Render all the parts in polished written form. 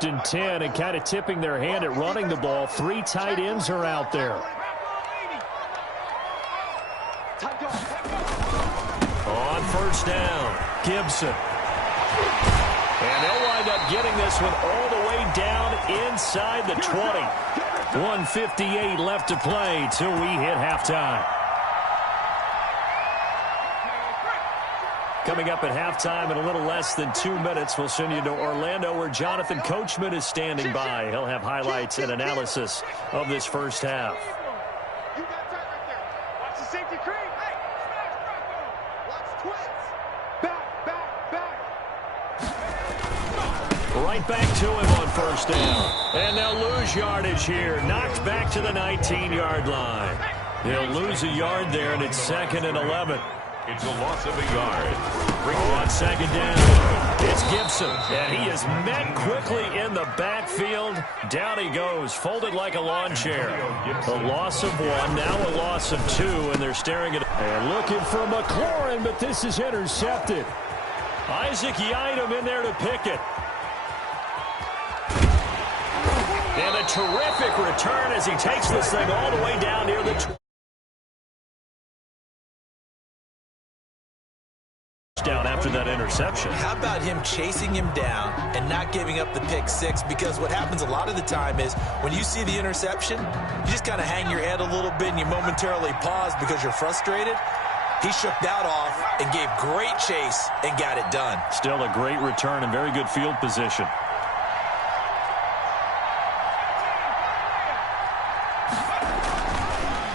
And 10 and kind of tipping their hand at running the ball. 3 tight ends are out there. On first down, Gibson. And they'll wind up getting this one all the way down inside the 20. 1:58 left to play till we hit halftime. Coming up at halftime in a little less than 2 minutes, we'll send you to Orlando where Jonathan Coachman is standing by. He'll have highlights and analysis of this first half. Watch the safety creep. Watch twins. Back. Right back to him on first down. And they'll lose yardage here. Knocked back to the 19-yard line. They'll lose a yard there, and it's 2nd and 11. It's a loss of a yard. On second down, it's Gibson, and he is met quickly in the backfield. Down he goes, folded like a lawn chair. A loss of 1, now a loss of 2, and they're staring at it. And looking for McLaurin, but this is intercepted. Isaac Yiadom in there to pick it. And a terrific return as he takes this thing all the way down near the down after that interception. How about him chasing him down and not giving up the pick 6? Because what happens a lot of the time is when you see the interception, you just kind of hang your head a little bit and you momentarily pause because you're frustrated. He shook that off and gave great chase and got it done. Still a great return and very good field position.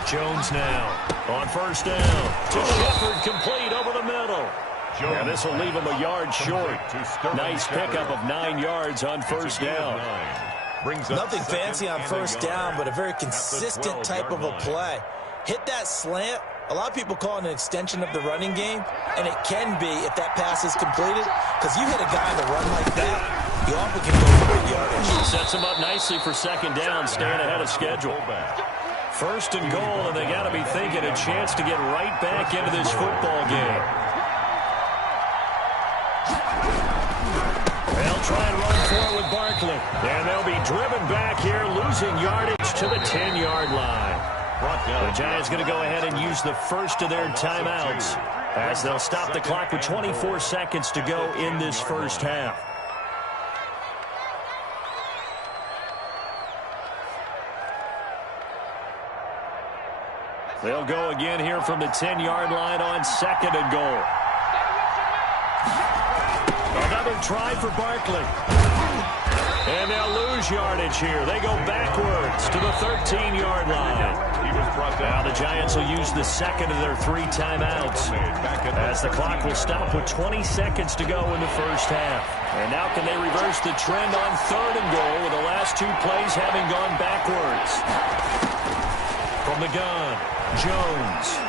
Jones now on first down to Shepard, complete over the middle. And this will leave him a yard short. Nice pickup of 9 yards on first down. Nothing fancy on first down, but a very consistent type of a play. Hit that slant. A lot of people call it an extension of the running game, and it can be if that pass is completed, because you hit a guy on the run like that, you often can go for big yardage. Sets him up nicely for second down, staying ahead of schedule. First and goal, and they got to be thinking a chance to get right back into this football game. They'll try and run for it with Barkley. And they'll be driven back here, losing yardage to the 10-yard line. The Giants going to go ahead and use the first of their timeouts as they'll stop the clock with 24 seconds to go in this first half. They'll go again here from the 10-yard line on second and goal. Another try for Barkley. And they'll lose yardage here. They go backwards to the 13-yard line. Now the Giants will use the second of their 3 timeouts as the clock will stop with 20 seconds to go in the first half. And now can they reverse the trend on third and goal with the last 2 plays having gone backwards? From the gun, Jones.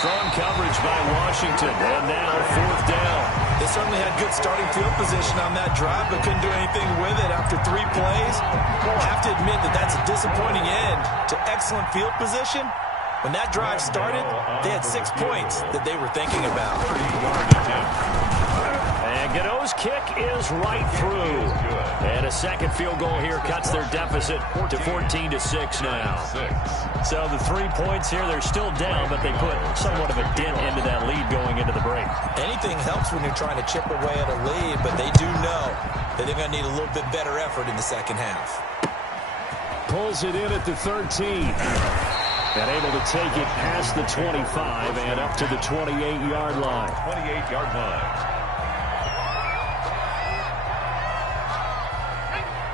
Strong coverage by Washington, and now 4th down. They certainly had good starting field position on that drive, but couldn't do anything with it after 3 plays. I have to admit that that's a disappointing end to excellent field position. When that drive started, they had 6 points that they were thinking about. And Gano's kick is right through. And a second field goal here cuts their deficit to 14-6 now. So the 3 points here, they're still down, but they put somewhat of a dent into that lead going into the break. Anything helps when you're trying to chip away at a lead, but they do know that they're going to need a little bit better effort in the second half. Pulls it in at the 13. And able to take it past the 25 and up to the 28-yard line. 28-yard line.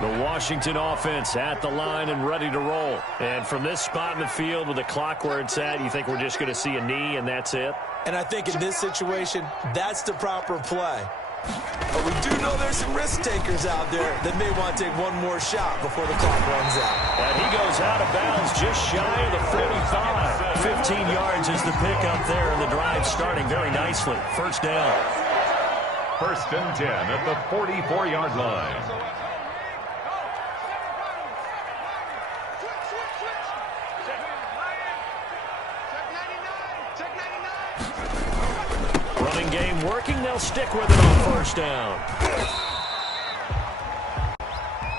The Washington offense at the line and ready to roll. And from this spot in the field with the clock where it's at, you think we're just going to see a knee and that's it? And I think in this situation, that's the proper play. But we do know there's some risk takers out there that may want to take one more shot before the clock runs out. And he goes out of bounds just shy of the 45. 15 yards is the pickup there, and the drive starting very nicely. First down. 1st and 10 at the 44-yard line. Running game working. They'll stick with it on first down.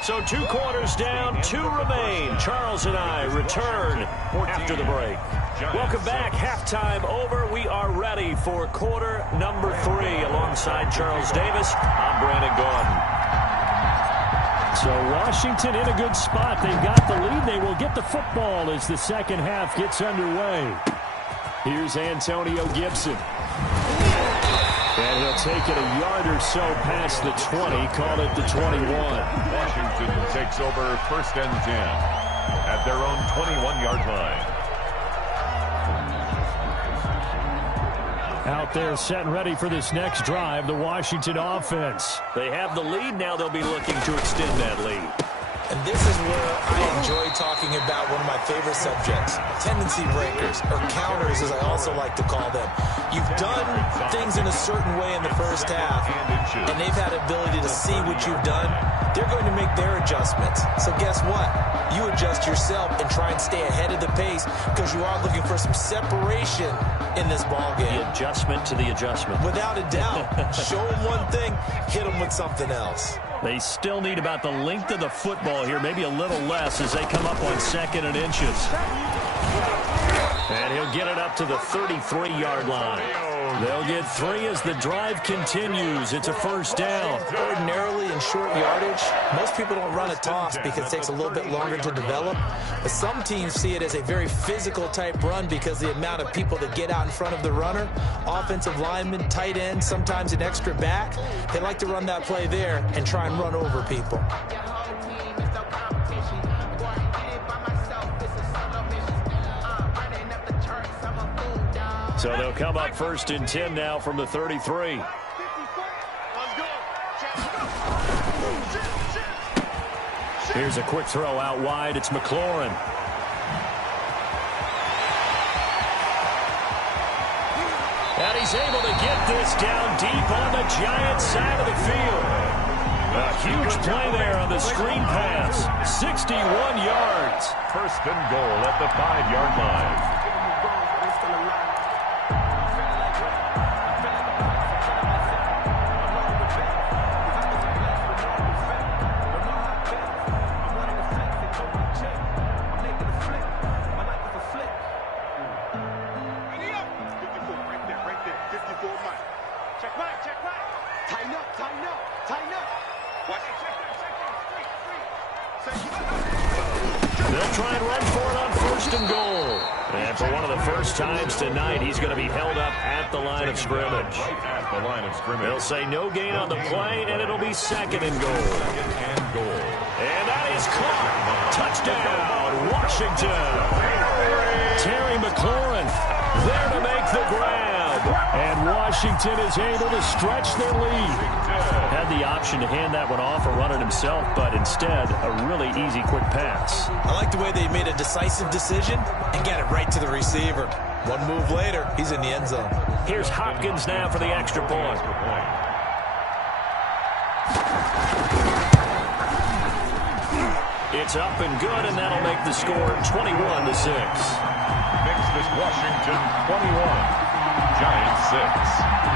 So 2 quarters down, 2 remain. Charles and I return after the break. Welcome back. Halftime over. We are ready for quarter number 3. Alongside Charles Davis, I'm Brandon Gordon. So Washington in a good spot. They've got the lead. They will get the football as the second half gets underway. Here's Antonio Gibson. And he'll take it a yard or so past the 20, call it the 21. Washington takes over 1st and 10 at their own 21-yard line. Out there set and ready for this next drive, the Washington offense. They have the lead. Now they'll be looking to extend that lead. And this is where I enjoy talking about one of my favorite subjects, tendency breakers, or counters as I also like to call them. You've done things in a certain way in the first half, and they've had the ability to see what you've done. They're going to make their adjustments. So guess what? You adjust yourself and try and stay ahead of the pace because you are looking for some separation in this ballgame. The adjustment to the adjustment. Without a doubt. Show them one thing, hit them with something else. They still need about the length of the football here, maybe a little less as they come up on 2nd and inches. And he'll get it up to the 33-yard line. They'll get 3 as the drive continues. It's a 1st down. Ordinarily in short yardage, most people don't run a toss because it takes a little bit longer to develop. But some teams see it as a very physical type run because the amount of people that get out in front of the runner, offensive linemen, tight end, sometimes an extra back, they like to run that play there and try and run over people. So they'll come up 1st and 10 now from the 33. Here's a quick throw out wide. It's McLaurin. And he's able to get this down deep on the Giants side of the field. A huge play there on the screen pass. 61 yards. 1st and goal at the 5-yard line. They'll try and run for it on 1st and goal. And for one of the first times tonight, he's going to be held up at the line of scrimmage. They'll say no gain on the play, and it'll be 2nd and goal. And that is caught. Touchdown, Washington. Terry McLaurin there to make the grab. And Washington is able to stretch their lead. Had the option to hand that one off or run it himself, but instead, a really easy, quick pass. I like the way they made a decisive decision and got it right to the receiver. One move later, he's in the end zone. Here's Hopkins now for the extra point. It's up and good, and that'll make the score 21-6. Makes this Washington 21, Giants 6.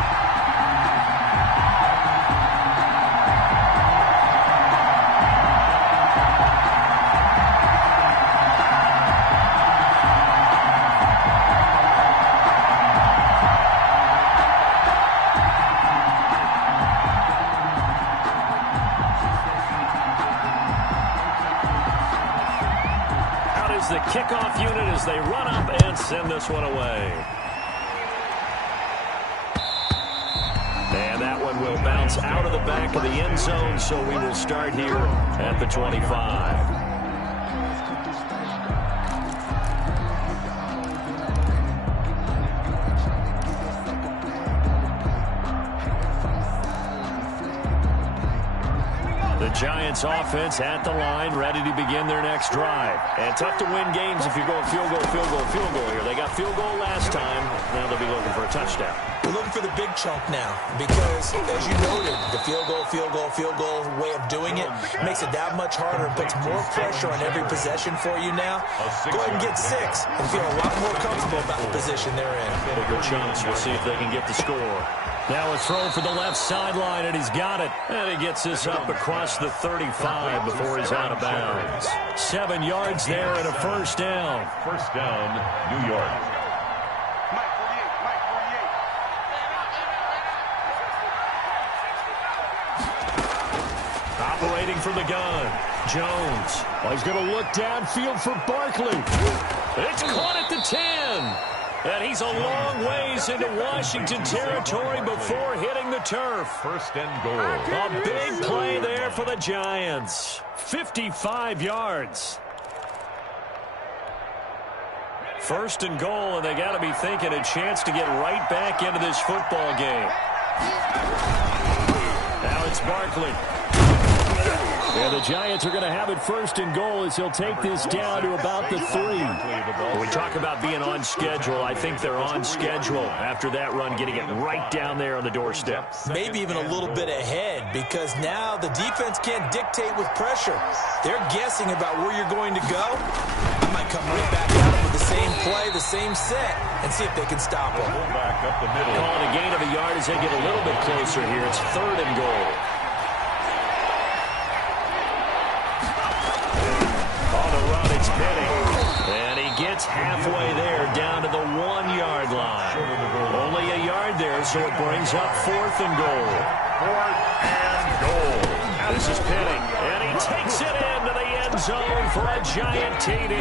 The kickoff unit as they run up and send this one away. And that one will bounce out of the back of the end zone, so we will start here at the 25. Giants offense at the line, ready to begin their next drive. And tough to win games if you're going field goal here. They got field goal last time. Now they'll be looking for a touchdown. We're looking for the big chunk now because, as you noted, the field goal way of doing it makes it that much harder and puts more pressure on every possession for you now. Go ahead and get 6 and feel a lot more comfortable about the position they're in. Bigger chunks. We'll see if they can get the score. Now a throw for the left sideline, and he's got it. And he gets this up across the 35 before he's out of bounds. 7 yards there and a first down. First down, New York. Operating from the gun, Jones. Well, he's going to look downfield for Barkley. It's caught at the 10. And he's a long ways into Washington territory before hitting the turf. First and goal. A big play there for the Giants. 55 yards. First and goal, and they got to be thinking a chance to get right back into this football game. Now it's Barkley. And the Giants are going to have it first and goal as he'll take this down to about the 3. When we talk about being on schedule, I think they're on schedule after that run, getting it right down there on the doorstep. Maybe even a little bit ahead, because now the defense can't dictate with pressure. They're guessing about where you're going to go. I might come right back at them with the same play, the same set, and see if they can stop them. Back up the middle. Calling a gain of a yard as they get a little bit closer here. It's 3rd and goal. And he gets halfway there down to the 1-yard line. Only a yard there, so it brings up 4th and goal. 4th and goal. This is Penning, and he takes it into the end zone for a giant TD.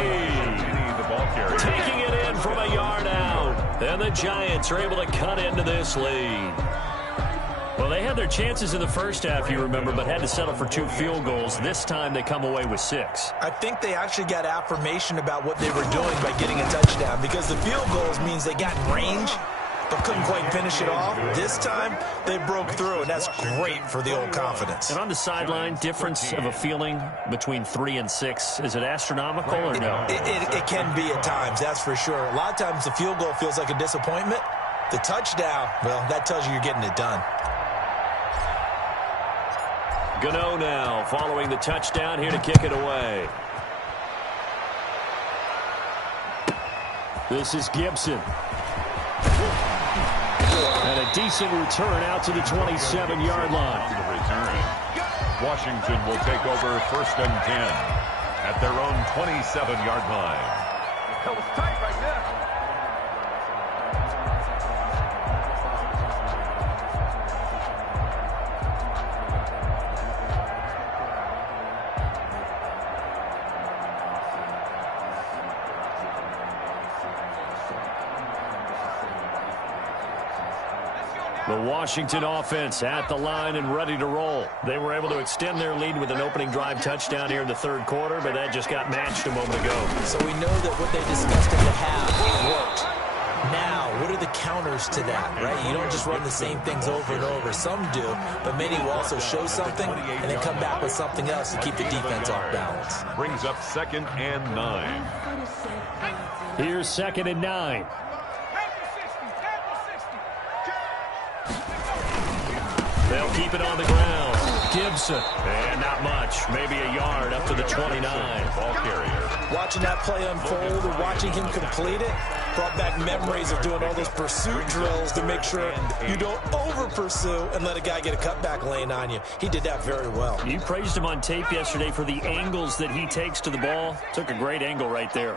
Taking it in from a yard out. And the Giants are able to cut into this lead. Well, they had their chances in the first half, you remember, but had to settle for 2 field goals. This time they come away with 6. I think they actually got affirmation about what they were doing by getting a touchdown, because the field goals means they got in range but couldn't quite finish it off. This time they broke through, and that's great for the old confidence. And on the sideline, difference of a feeling between 3 and 6, is it astronomical or no? It can be at times, that's for sure. A lot of times the field goal feels like a disappointment. The touchdown, well, that tells you you're getting it done. Gano now following the touchdown here to kick it away. This is Gibson. And a decent return out to the 27-yard line. The return. Washington will take over 1st and 10 at their own 27-yard line. That was tight right there. The Washington offense at the line and ready to roll. They were able to extend their lead with an opening drive touchdown here in the 3rd quarter, but that just got matched a moment ago. So we know that what they discussed in the half worked. Now, what are the counters to that, right? You don't just run the same things over and over. Some do, but many will also show something and then come back with something else to keep the defense off balance. Brings up 2nd and 9. Here's 2nd and 9. They'll keep it on the ground. Gibson. And not much. Maybe a yard up to the 29. Ball carrier. Watching that play unfold and watching him complete it brought back memories of doing all those pursuit drills to make sure you don't over-pursue and let a guy get a cutback lane on you. He did that very well. You praised him on tape yesterday for the angles that he takes to the ball. Took a great angle right there.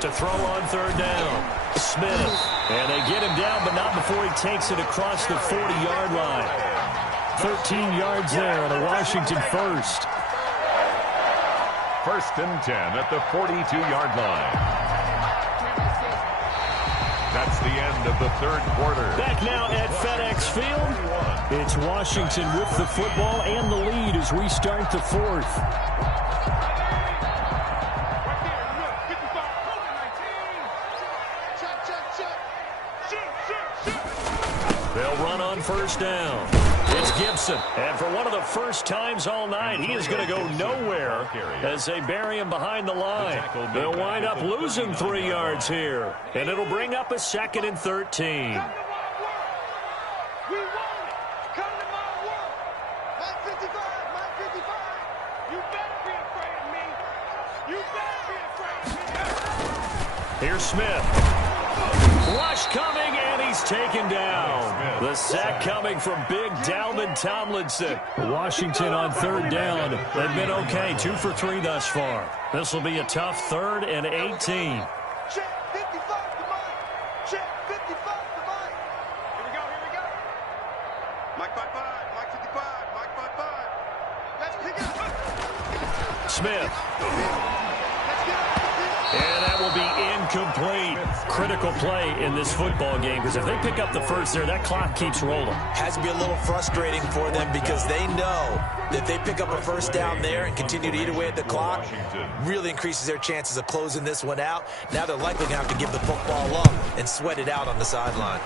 To throw on 3rd down. Smith. And they get him down, but not before he takes it across the 40-yard line. 13 yards there on a Washington first. 1st and 10 at the 42-yard line. That's the end of the 3rd quarter. Back now at FedEx Field. It's Washington with the football and the lead as we start the 4th. They'll run on 1st down. It's Gibson. And for one of the first times all night, he is going to go nowhere as they bury him behind the line. They'll wind up losing 3 yards here. And it'll bring up a 2nd and 13. We won it. Come to my work. 9:55. 9:55. You Here's Smith. Rush coming, and he's taken down. The sack coming from big Dalvin Tomlinson. Washington on third down. They've been okay, 2 for 3 thus far. This will be a tough 3rd and 18. Check 55 to Mike. Check 55 to Mike. Here we go. Mike 55, Mike 55, Mike 55. Let's pick it up. Smith. And that will be incomplete. Critical play in this football game, because if they pick up the first there, that clock keeps rolling. Has to be a little frustrating for them because they know that if they pick up a first down there and continue to eat away at the clock, really increases their chances of closing this one out. Now they're likely going to have to give the football up and sweat it out on the sideline.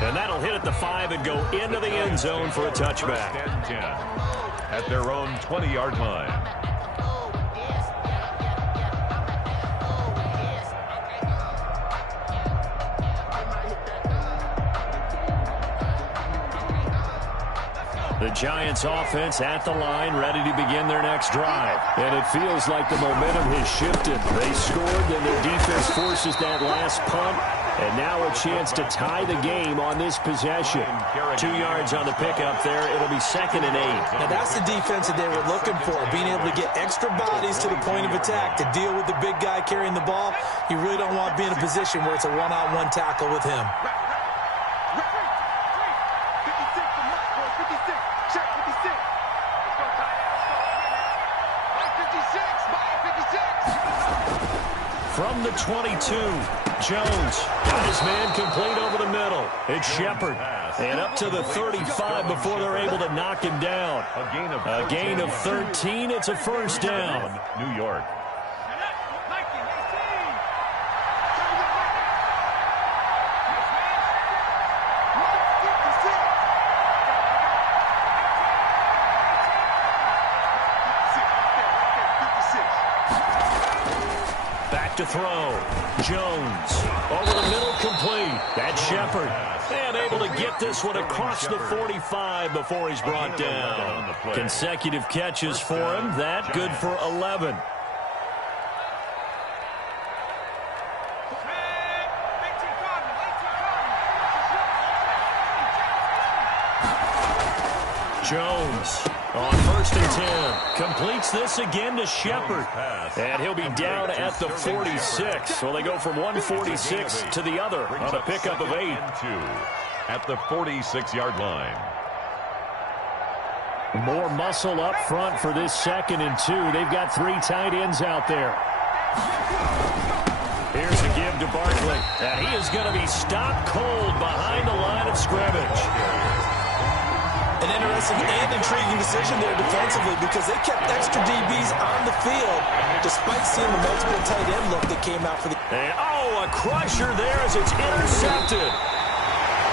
And that'll hit at the 5 and go into the end zone for a touchback. First and 10 at their own 20-yard line. The Giants offense at the line, ready to begin their next drive. And it feels like the momentum has shifted. They scored, then their defense forces that last punt. And now a chance to tie the game on this possession. 2 yards on the pickup there. It'll be 2nd and 8. Now that's the defense that they were looking for, being able to get extra bodies to the point of attack to deal with the big guy carrying the ball. You really don't want to be in a position where it's a one-on-one tackle with him. 56 to Mike, boy. 56. Check 56. Let's go, tight end. Mike 56. Mike 56. From the 22, Jones got his man complete over the middle. It's Shepard. And up to the 35 before they're able to knock him down. A gain of 13. It's a first down. New York. Back to throw. Jones over the middle, complete. That's Shepard. And able to get this one across the 45 before he's brought down. Consecutive catches for him. That good for 11. Jones on 1st and 10. Completes this again to Shepard. And he'll be down at the 46. So they go from 146 to the other on a pickup of 8. At the 46-yard line. More muscle up front for this 2nd and 2. They've got 3 tight ends out there. Here's a give to Barkley. And he is going to be stopped cold behind the line of scrimmage. An interesting and intriguing decision there defensively because they kept extra DBs on the field despite seeing the multiple tight end look that came out for the... And, oh, a crusher there as it's intercepted.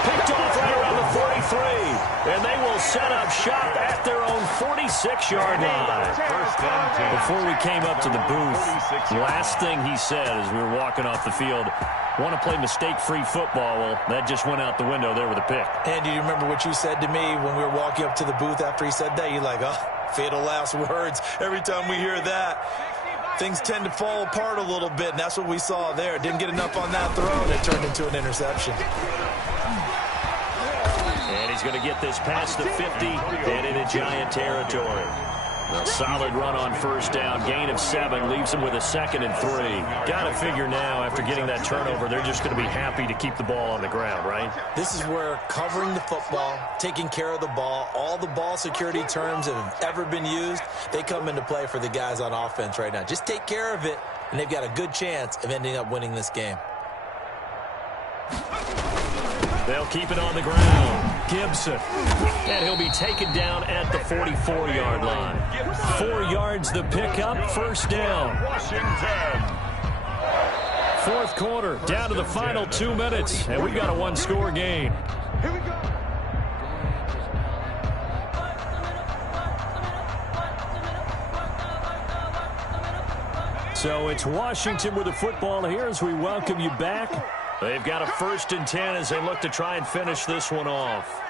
Picked off right around the 43. And they will set up shop at their own 46-yard line. Before we came up to the booth, last thing he said as we were walking off the field, want to play mistake-free football. Well, that just went out the window there with a pick. And do you remember what you said to me when we were walking up to the booth after he said that? You're like, oh, fatal last words. Every time we hear that, things tend to fall apart a little bit, and that's what we saw there. Didn't get enough on that throw, and it turned into an interception. And he's going to get this past the 50 and into Giant territory. A solid run on 1st down. Gain of 7 leaves him with a 2nd and 3. Got to figure now, after getting that turnover, they're just going to be happy to keep the ball on the ground, right? This is where covering the football, taking care of the ball, all the ball security terms that have ever been used, they come into play for the guys on offense right now. Just take care of it, and they've got a good chance of ending up winning this game. They'll keep it on the ground. Gibson. And he'll be taken down at the 44-yard line. 4 yards the pickup, 1st down. Washington. 4th quarter, down to the final 2 minutes, and we've got a 1-score game. Here we go. So it's Washington with the football here as we welcome you back. They've got a 1st and 10 as they look to try and finish this one off.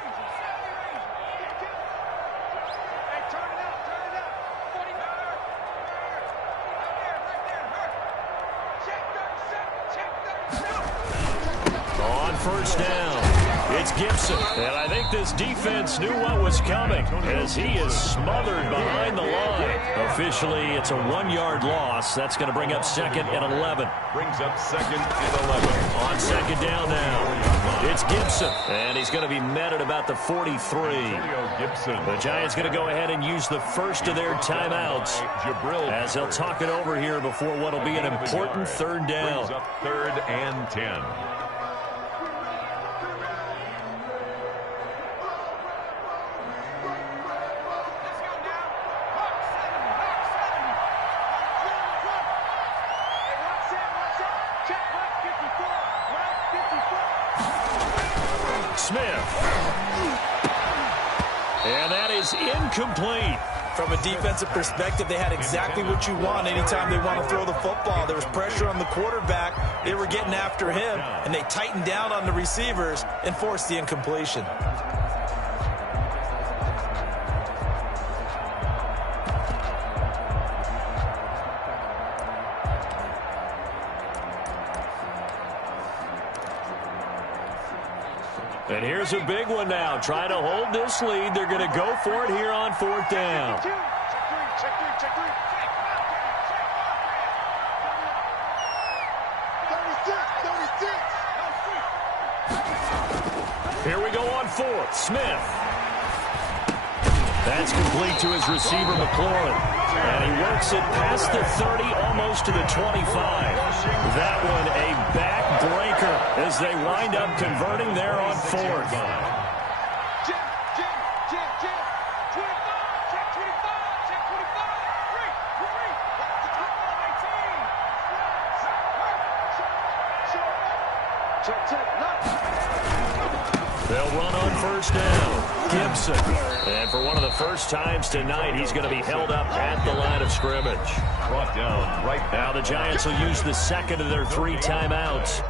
first down. It's Gibson. And I think this defense knew what was coming as he is smothered behind the line. Officially, it's a 1-yard loss. That's going to bring up 2nd and 11. Brings up 2nd and 11. On 2nd down now. It's Gibson. And he's going to be met at about the 43. The Giants going to go ahead and use the first of their timeouts as they'll talk it over here before what will be an important 3rd down. Brings up 3rd and 10. Smith. And that is incomplete. From a defensive perspective, they had exactly what you want anytime they want to throw the football. There was pressure on the quarterback. They were getting after him, and they tightened down on the receivers and forced the incompletion. And here's a big one now. Trying to hold this lead. They're going to go for it here on 4th down. Here we go on 4th. Smith. That's complete to his receiver, McLaurin. And he works it past the 30, almost to the 25. That one a backbreaker as they wind up converting there on 4th. They'll run on 1st down. Gibson. And for one of the first times tonight, he's going to be held up at the line of scrimmage. Brought down right now. The Giants will use the 2nd of their 3 timeouts.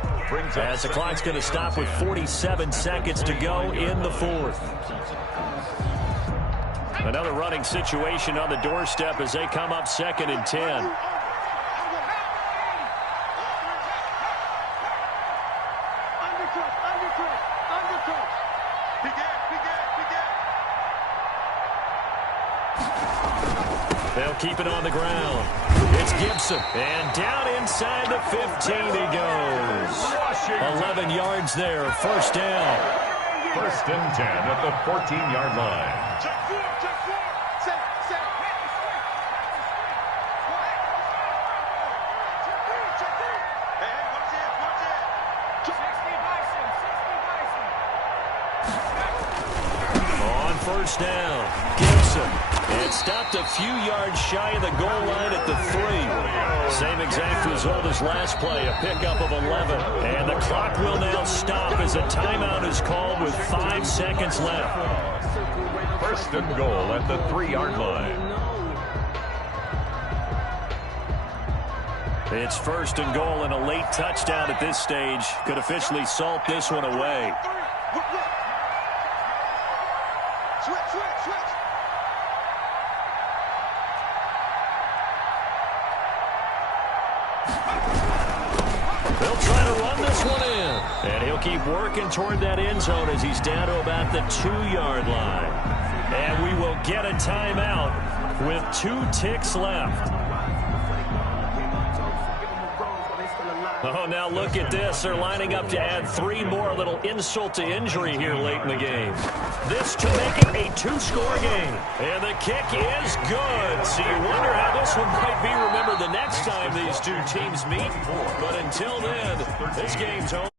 As the clock's going to stop with 47 seconds to go in the 4th. Another running situation on the doorstep as they come up 2nd and 10. They'll keep it on the ground. It's Gibson. And down inside the 15 he goes. 11 yards there. 1st down. 1st and 10 at the 14-yard line. On 1st down, Gibson. And stopped a few yards shy of the goal line at the 3. Same exact result as last play, a pickup of 11. And the clock will now stop as a timeout is called with 5 seconds left. 1st and goal at the 3-yard line. It's 1st and goal, and a late touchdown at this stage could officially salt this one away. They'll try to run this one in. And he'll keep working toward that end zone as he's down to about the 2-yard line. And we will get a timeout with 2 ticks left. Oh, now look at this. They're lining up to add 3 more, a little insult to injury here late in the game. This to make it a 2-score game. And the kick is good. So you wonder how this one might be remembered the next time these two teams meet. But until then, this game's over.